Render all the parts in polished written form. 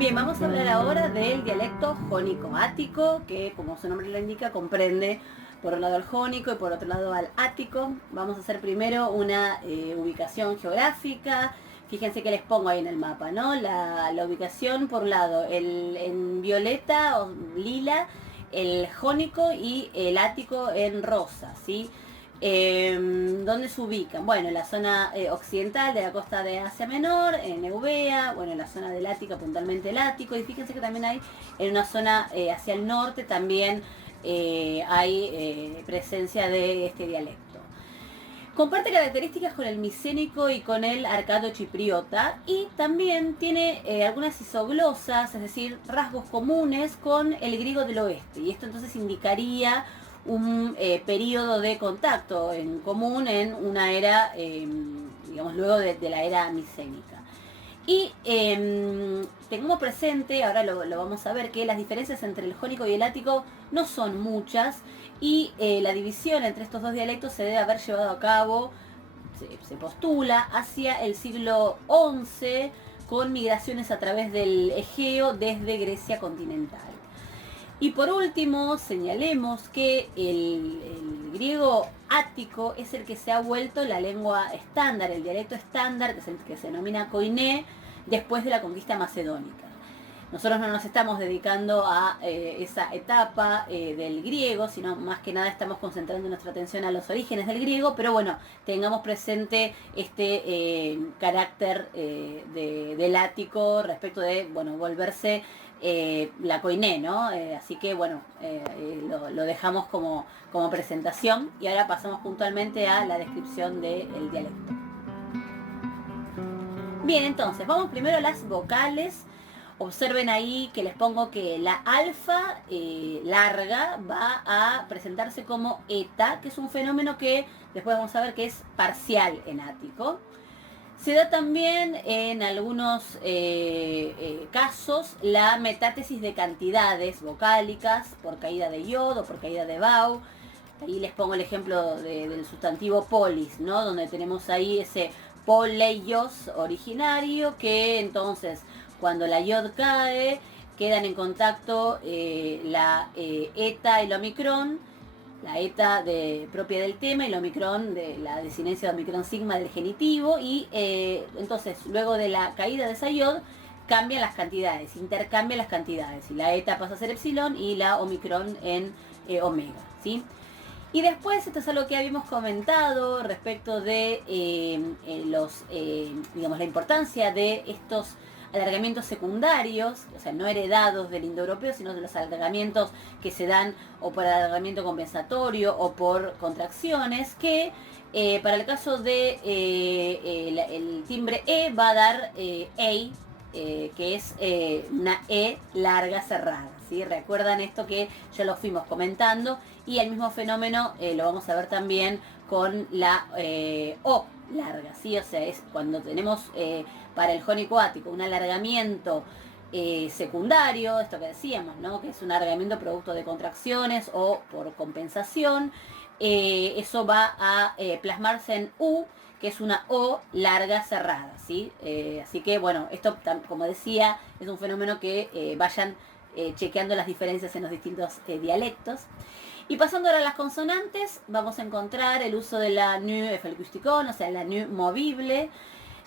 Bien, vamos a hablar ahora del dialecto jónico-ático, que como su nombre lo indica, comprende por un lado al jónico y por otro lado al ático. Vamos a hacer primero una ubicación geográfica. Fíjense que les pongo ahí en el mapa, ¿no? La ubicación, por un lado, en violeta o lila, el jónico y el ático en rosa, ¿sí? ¿Dónde se ubican? Bueno, en la zona occidental de la costa de Asia Menor, en Eubea, bueno, en la zona del Ático, puntualmente el Ático, y fíjense que también hay en una zona hacia el norte también hay presencia de este dialecto. Comparte características con el micénico y con el arcado chipriota y también tiene algunas isoglosas, es decir, rasgos comunes con el griego del oeste. Y esto entonces indicaría un periodo de contacto en común en una era, digamos, luego de la era micénica. Y tengamos presente, ahora lo vamos a ver, que las diferencias entre el jónico y el ático no son muchas y la división entre estos dos dialectos se debe haber llevado a cabo, se postula, hacia el siglo XI con migraciones a través del Egeo desde Grecia continental. Y por último, señalemos que el griego ático es el que se ha vuelto la lengua estándar, el dialecto estándar, que es el que se denomina koiné, después de la conquista macedónica. Nosotros no nos estamos dedicando a esa etapa del griego, sino más que nada estamos concentrando nuestra atención a los orígenes del griego, pero bueno, tengamos presente este carácter del ático respecto de, bueno, volverse la koiné, ¿no? Así que bueno, lo dejamos como presentación y ahora pasamos puntualmente a la descripción del dialecto. Bien, entonces, vamos primero a las vocales. Observen ahí que les pongo que la alfa larga va a presentarse como eta, que es un fenómeno que después vamos a ver que es parcial en ático. Se da también en algunos casos la metátesis de cantidades vocálicas por caída de yod o por caída de bau. Ahí les pongo el ejemplo del sustantivo polis, ¿no? Donde tenemos ahí ese poleios originario que entonces cuando la yod cae quedan en contacto la eta y la omicron, la eta propia del tema y la omicron de la desinencia de omicron sigma del genitivo y entonces luego de la caída de esa yod cambian las cantidades, intercambian las cantidades y la eta pasa a ser epsilon y la omicron en omega, ¿sí? Y después, esto es algo que habíamos comentado respecto de digamos, la importancia de estos alargamientos secundarios, o sea, no heredados del indoeuropeo, sino de los alargamientos que se dan o por alargamiento compensatorio o por contracciones, que para el caso de el timbre E va a dar EI, que es una E larga cerrada, ¿sí? Recuerdan esto que ya lo fuimos comentando y el mismo fenómeno lo vamos a ver también con la O larga, ¿sí? O sea, es cuando tenemos para el jónico ático un alargamiento secundario, esto que decíamos, ¿no? Que es un alargamiento producto de contracciones o por compensación, eso va a plasmarse en U, que es una O larga cerrada, ¿sí? Así que, bueno, esto, como decía, es un fenómeno que vayan chequeando las diferencias en los distintos dialectos. Y pasando ahora a las consonantes, vamos a encontrar el uso de la nu efalcusticón, o sea, la nu movible.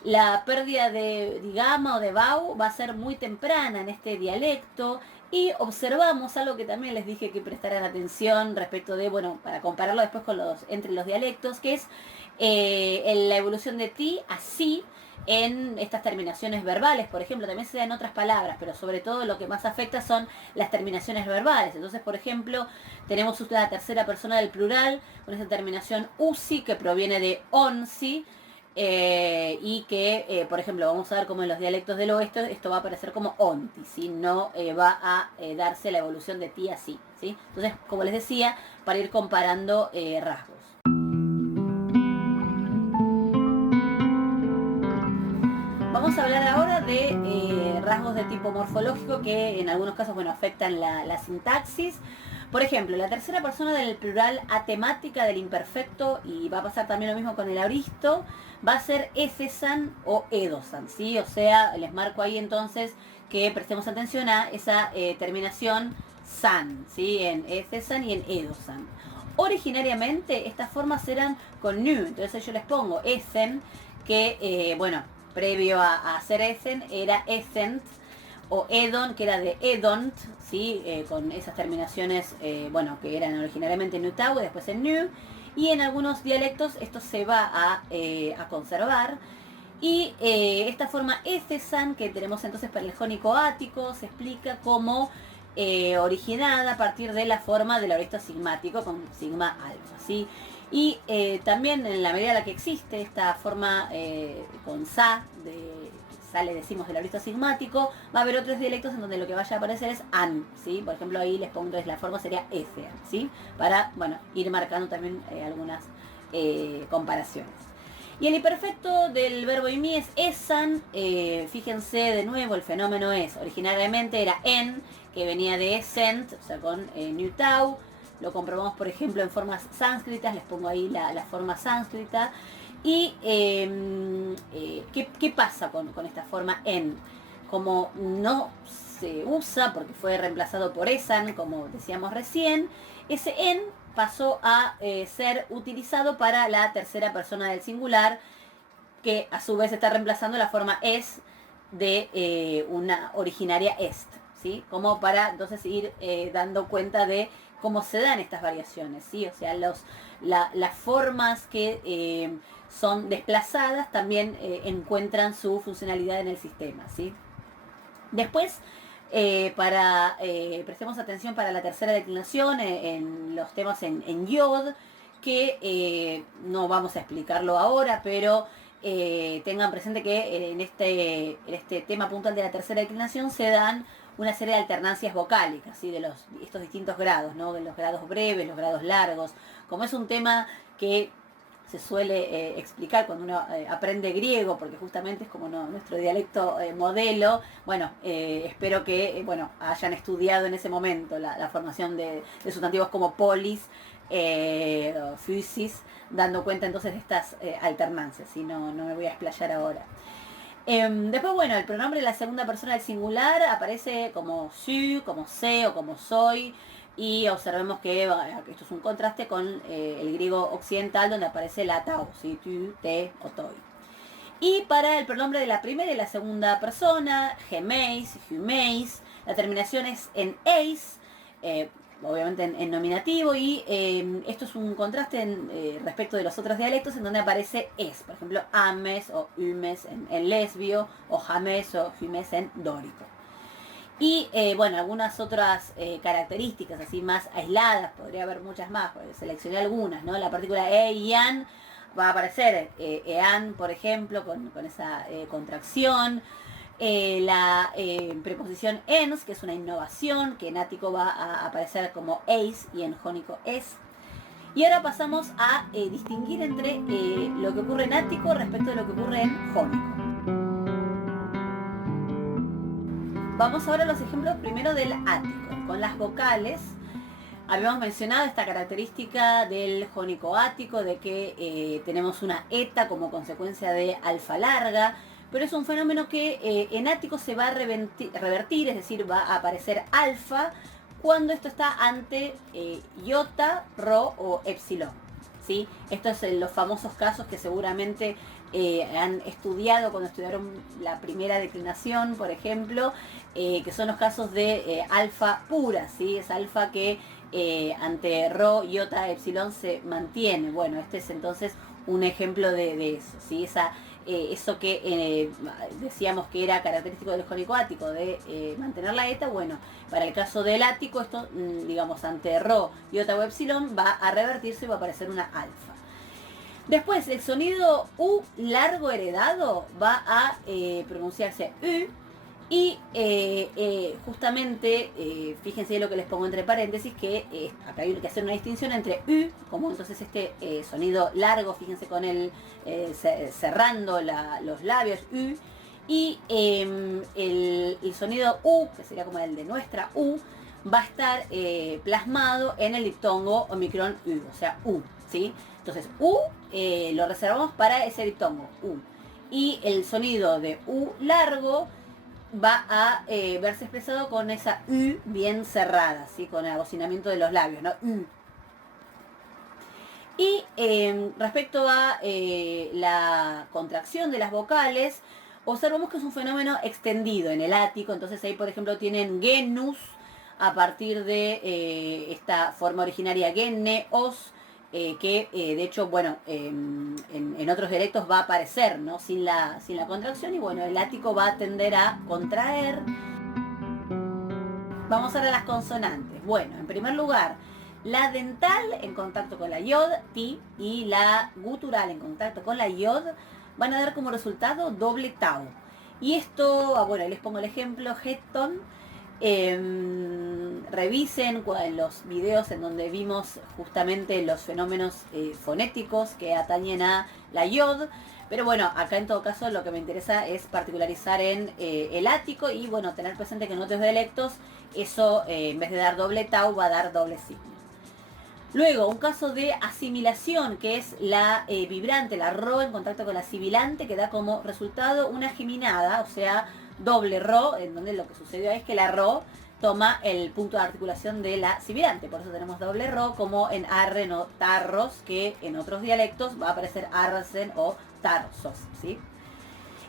La pérdida de digama o de bau va a ser muy temprana en este dialecto y observamos algo que también les dije que prestaran atención respecto de, bueno, para compararlo después con entre los dialectos, que es la evolución de ti a sí en estas terminaciones verbales, por ejemplo, también se da en otras palabras, pero sobre todo lo que más afecta son las terminaciones verbales. Entonces, por ejemplo, tenemos la tercera persona del plural con esa terminación usi que proviene de onsi, y que, por ejemplo, vamos a ver cómo en los dialectos del oeste esto va a aparecer como onti, ¿sí? No va a darse la evolución de ti así, ¿sí? Entonces, como les decía, para ir comparando rasgos. Vamos a hablar ahora de rasgos de tipo morfológico que en algunos casos, bueno, afectan la sintaxis. Por ejemplo, la tercera persona del plural atemática del imperfecto, y va a pasar también lo mismo con el auristo, va a ser efesan o edosan, ¿sí? O sea, les marco ahí entonces que prestemos atención a esa terminación san, ¿sí? En ecesan y en edosan. Originariamente estas formas eran con nu, entonces yo les pongo esen, que bueno, previo a hacer esen era esent, o edon, que era de edont, ¿sí? Con esas terminaciones, bueno, que eran originariamente en utau y después en nu, y en algunos dialectos esto se va a conservar. Y esta forma ecesan que tenemos entonces para el jónico ático se explica como originada a partir de la forma del aoristo sigmático con sigma alfa, ¿sí? Y también en la medida en la que existe esta forma con sa, le decimos del aoristo sigmático, va a haber otros dialectos en donde lo que vaya a aparecer es an, ¿sí? Por ejemplo, ahí les pongo, entonces la forma sería ese, ¿sí? Para, bueno, ir marcando también algunas comparaciones. Y el imperfecto del verbo imi es esan, fíjense de nuevo, el fenómeno es, originariamente era en, que venía de esent, o sea, con nutau. Lo comprobamos, por ejemplo, en formas sánscritas, les pongo ahí la forma sánscrita. Y ¿qué pasa con esta forma en? Como no se usa porque fue reemplazado por esan, como decíamos recién, ese en pasó a ser utilizado para la tercera persona del singular, que a su vez está reemplazando la forma es de una originaria est, ¿sí? Como para entonces ir dando cuenta de cómo se dan estas variaciones, ¿sí? O sea, las formas que son desplazadas también encuentran su funcionalidad en el sistema, ¿sí? Después, prestemos atención para la tercera declinación en los temas en yod, que no vamos a explicarlo ahora, pero tengan presente que en este tema puntual de la tercera declinación se dan una serie de alternancias vocálicas, ¿sí? De estos distintos grados, ¿no? De los grados breves, los grados largos. Como es un tema que se suele explicar cuando uno aprende griego, porque justamente es como nuestro dialecto modelo. Bueno, espero que bueno, hayan estudiado en ese momento la formación de sustantivos como polis, physis, dando cuenta entonces de estas alternancias, ¿sí? No me voy a explayar ahora. Después, bueno, el pronombre de la segunda persona del singular aparece como su, como se o como soy. Y observemos que esto es un contraste con el griego occidental, donde aparece la tau, ¿sí? Tu, te o toi. Y para el pronombre de la primera y la segunda persona, gemeis, humeis, la terminación es en eis, obviamente en nominativo, y esto es un contraste respecto de los otros dialectos en donde aparece es, por ejemplo, ames o humes en lesbio, o james o humes en dórico. Y bueno, algunas otras características así más aisladas, podría haber muchas más, seleccioné algunas, ¿no? La partícula e y an va a aparecer ean, por ejemplo, con esa contracción. La preposición ens, que es una innovación, que en ático va a aparecer como eis y en jónico es. Y ahora pasamos a distinguir entre lo que ocurre en ático respecto de lo que ocurre en jónico. Vamos ahora a los ejemplos primero del ático. Con las vocales, habíamos mencionado esta característica del jónico ático, de que tenemos una eta como consecuencia de alfa larga, pero es un fenómeno que en ático se va a revertir, es decir, va a aparecer alfa cuando esto está ante iota, rho o epsilon, ¿sí? Estos son los famosos casos que seguramente han estudiado cuando estudiaron la primera declinación, por ejemplo, que son los casos de alfa pura, ¿sí? Es alfa que ante rho, iota, epsilon se mantiene. Bueno, este es entonces un ejemplo de eso, ¿sí? Eso que decíamos que era característico del jónico ático, de mantener la eta. Bueno, para el caso del ático, esto, digamos, ante rho, iota o epsilon, va a revertirse y va a aparecer una alfa. Después, el sonido U largo heredado va a pronunciarse U, y justamente, fíjense lo que les pongo entre paréntesis, que acá hay que hacer una distinción entre U, como entonces este sonido largo, fíjense con el cerrando los labios, U, y el sonido U, que sería como el de nuestra U, va a estar plasmado en el diptongo omicron U, o sea, U, ¿sí? Entonces, U lo reservamos para ese diptongo, U. Y el sonido de U largo va a verse expresado con esa U bien cerrada, ¿sí? Con el abocinamiento de los labios, ¿no? U. Y respecto a la contracción de las vocales, observamos que es un fenómeno extendido en el ático. Entonces ahí, por ejemplo, tienen genus a partir de esta forma originaria genne, os, que de hecho, bueno, en otros dialectos va a aparecer, ¿no? Sin la contracción, y bueno, el ático va a tender a contraer. Vamos ahora a las consonantes. Bueno, en primer lugar, la dental en contacto con la yod, ti, y la gutural en contacto con la yod van a dar como resultado doble tau. Y esto, bueno, les pongo el ejemplo, Hetton. Revisen en los videos en donde vimos justamente los fenómenos fonéticos que atañen a la yod. Pero bueno, acá en todo caso lo que me interesa es particularizar en el ático y bueno, tener presente que en otros dialectos eso en vez de dar doble tau va a dar doble signo. Luego, un caso de asimilación, que es la vibrante, la ro en contacto con la sibilante, que da como resultado una geminada, o sea, doble ro, en donde lo que sucedió es que la ro toma el punto de articulación de la sibilante. Por eso tenemos doble ro, como en arren o tarros, que en otros dialectos va a aparecer arsen o tarsos, ¿sí?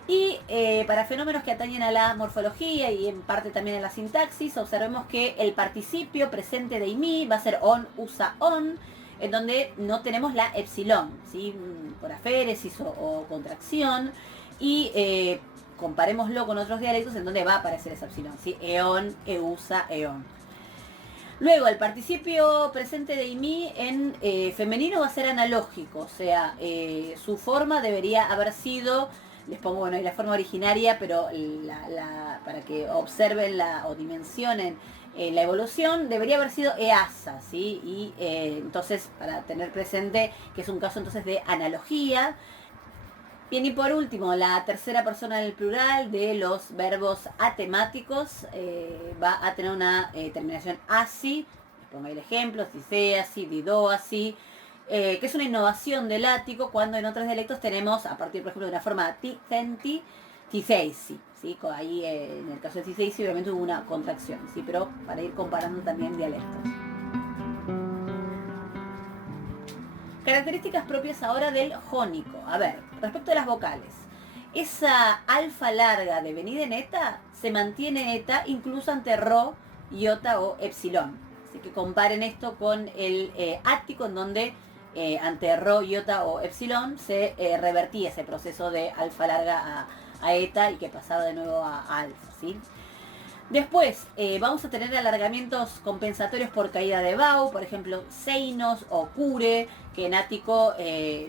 Y para fenómenos que atañen a la morfología y en parte también a la sintaxis, observemos que el participio presente de imi va a ser on, usa on, en donde no tenemos la epsilon, ¿sí? Por aféresis o contracción, y comparémoslo con otros dialectos en donde va a aparecer esa epsilon, ¿sí? Eon, eusa, eon. Luego, el participio presente de imi en femenino va a ser analógico, o sea, su forma debería haber sido, les pongo, bueno, ahí la forma originaria, pero para que observen o dimensionen la evolución, debería haber sido easa, ¿sí? Y entonces, para tener presente que es un caso entonces de analogía. Bien, y por último, la tercera persona del plural de los verbos atemáticos va a tener una terminación asi, les pongo ahí el ejemplo, ciseasi, didoasi, que es una innovación del ático, cuando en otros dialectos tenemos, a partir, por ejemplo, de una forma ticenti, tiseisi, ¿sí? Ahí en el caso de tiseisi obviamente hubo una contracción, ¿sí? Pero para ir comparando también dialectos. Características propias ahora del jónico. A ver, respecto a las vocales. Esa alfa larga de venida en eta se mantiene eta incluso ante ro, iota o epsilon. Así que comparen esto con el ático, en donde ante ro, iota o epsilon se revertía ese proceso de alfa larga a eta y que pasaba de nuevo a alfa, ¿sí? Después vamos a tener alargamientos compensatorios por caída de Bau, por ejemplo, seinos o cure, que en ático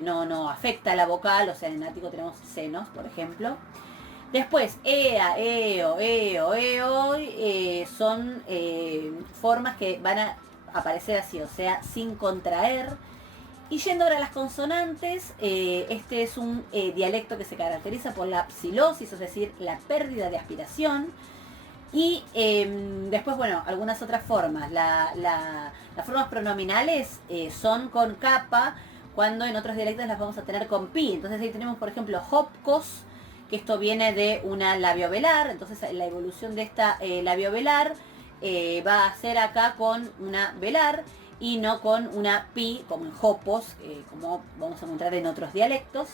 no afecta a la vocal, o sea, en ático tenemos senos, por ejemplo. Después, ea, eo, son formas que van a aparecer así, o sea, sin contraer. Y yendo ahora a las consonantes, este es un dialecto que se caracteriza por la psilosis, es decir, la pérdida de aspiración. Y después, bueno, algunas otras formas. Las formas pronominales son con capa, cuando en otros dialectos las vamos a tener con pi. Entonces ahí tenemos, por ejemplo, hopkos, que esto viene de una labiovelar. Entonces la evolución de esta labiovelar va a ser acá con una velar y no con una pi, como en hopos, como vamos a encontrar en otros dialectos.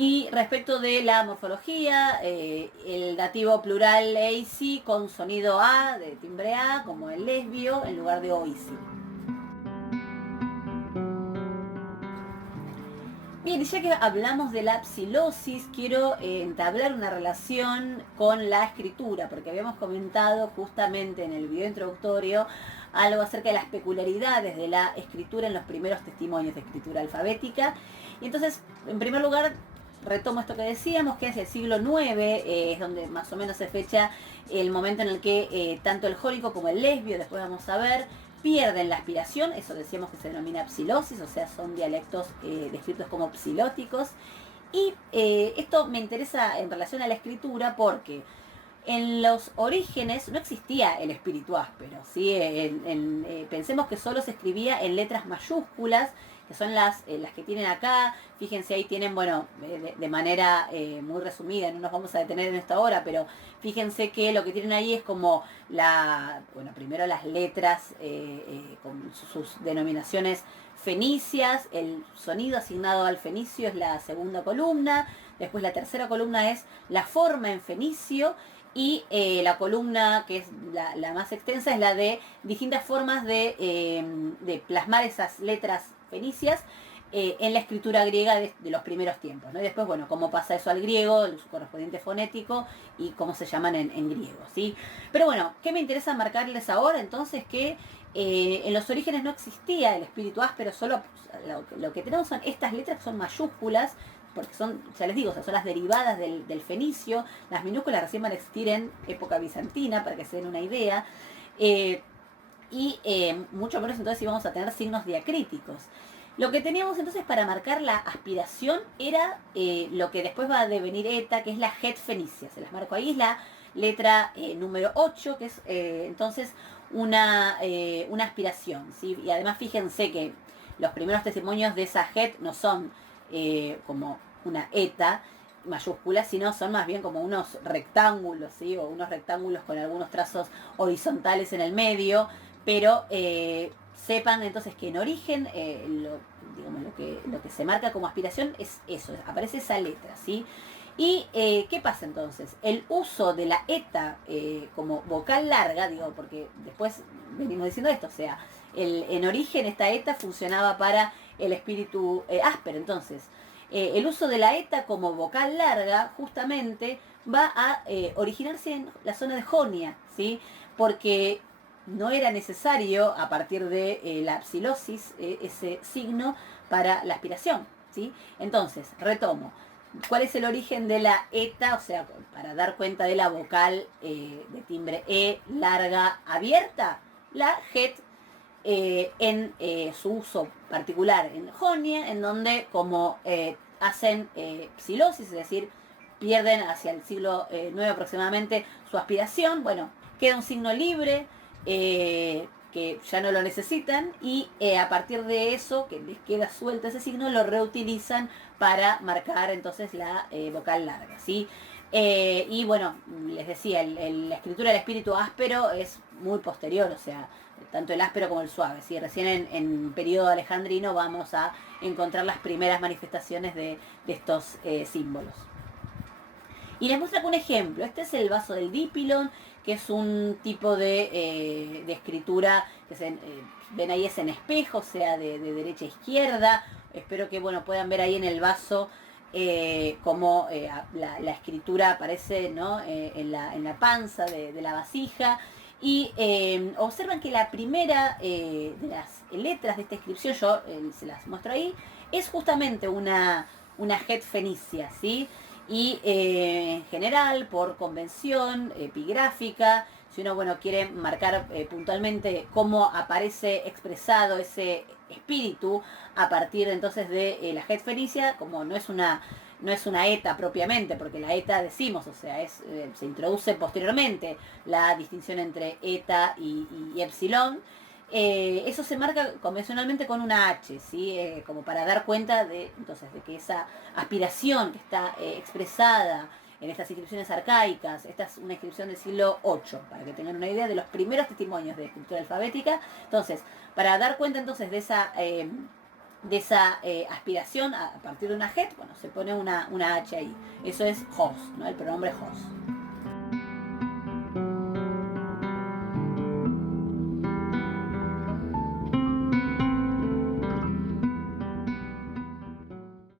Y respecto de la morfología, el dativo plural eisi con sonido A, de timbre A, como el lesbio, en lugar de oisi. Bien, ya que hablamos de la psilosis, quiero entablar una relación con la escritura, porque habíamos comentado justamente en el video introductorio algo acerca de las peculiaridades de la escritura en los primeros testimonios de escritura alfabética. Y entonces, en primer lugar, retomo esto que decíamos, que es el siglo IX, es donde más o menos se fecha el momento en el que tanto el jónico como el lesbio, después vamos a ver, pierden la aspiración. Eso decíamos que se denomina psilosis, o sea, son dialectos descritos como psilóticos. Y esto me interesa en relación a la escritura porque en los orígenes no existía el espíritu áspero, ¿sí? Pensemos que solo se escribía en letras mayúsculas, que son las que tienen acá. Fíjense, ahí tienen, bueno, de manera muy resumida, no nos vamos a detener en esta hora, pero fíjense que lo que tienen ahí es como bueno, primero las letras con sus denominaciones fenicias, el sonido asignado al fenicio es la segunda columna, después la tercera columna es la forma en fenicio, y la columna que es la más extensa es la de distintas formas de plasmar esas letras fenicias en la escritura griega de los primeros tiempos, ¿no? Y después, bueno, cómo pasa eso al griego, su correspondiente fonético y cómo se llaman en griego, ¿sí? Pero bueno, ¿qué me interesa marcarles ahora? Entonces que en los orígenes no existía el espíritu áspero, solo lo que tenemos son estas letras que son mayúsculas, porque son, ya les digo, o sea, son las derivadas del fenicio. Las minúsculas recién van a existir en época bizantina, para que se den una idea. Mucho menos entonces íbamos a tener signos diacríticos. Lo que teníamos entonces para marcar la aspiración era lo que después va a devenir eta, que es la het fenicia. Se las marco ahí, es la letra número 8, que es entonces una aspiración, ¿sí? Y además fíjense que los primeros testimonios de esa het no son como una eta mayúscula, sino son más bien como unos rectángulos, ¿sí? O unos rectángulos con algunos trazos horizontales en el medio, pero sepan entonces que en origen lo que se marca como aspiración es eso, aparece esa letra, ¿sí? ¿Y qué pasa entonces? El uso de la eta como vocal larga, digo, porque después venimos diciendo esto, o sea, en origen esta eta funcionaba para el espíritu áspero, entonces el uso de la eta como vocal larga justamente va a originarse en la zona de Jonia, ¿sí? Porque no era necesario a partir de la psilosis ese signo para la aspiración, ¿sí? Entonces, retomo. ¿Cuál es el origen de la eta? O sea, para dar cuenta de la vocal de timbre E larga abierta, la het en su uso particular en Jonia, en donde como hacen psilosis, es decir, pierden hacia el siglo IX aproximadamente su aspiración, bueno, queda un signo libre que ya no lo necesitan y a partir de eso, que les queda suelto ese signo, lo reutilizan para marcar entonces la vocal larga, ¿sí? Y bueno, les decía, la escritura del espíritu áspero es muy posterior, o sea, tanto el áspero como el suave, ¿sí? Recién en periodo alejandrino vamos a encontrar las primeras manifestaciones de estos símbolos. Y les muestro un ejemplo. Este es el vaso del dipilon, que es un tipo de escritura que ven ahí, es en espejo, o sea, de derecha a izquierda. Espero que bueno, puedan ver ahí en el vaso cómo la escritura aparece, ¿no? En la panza de la vasija. Y observan que la primera de las letras de esta inscripción, yo se las muestro ahí, es justamente una het fenicia, ¿sí? Y en general, por convención epigráfica, si uno bueno, quiere marcar puntualmente cómo aparece expresado ese espíritu a partir entonces de la het fenicia, como no es una eta propiamente, porque la eta decimos, o sea, se introduce posteriormente la distinción entre eta y epsilon. Eso se marca convencionalmente con una H, ¿sí? Como para dar cuenta entonces, de que esa aspiración que está expresada en estas inscripciones arcaicas, esta es una inscripción del siglo VIII, para que tengan una idea de los primeros testimonios de escritura alfabética. Entonces, para dar cuenta entonces de esa aspiración a partir de una het, bueno, se pone una H ahí. Eso es hos, ¿no? El pronombre hos.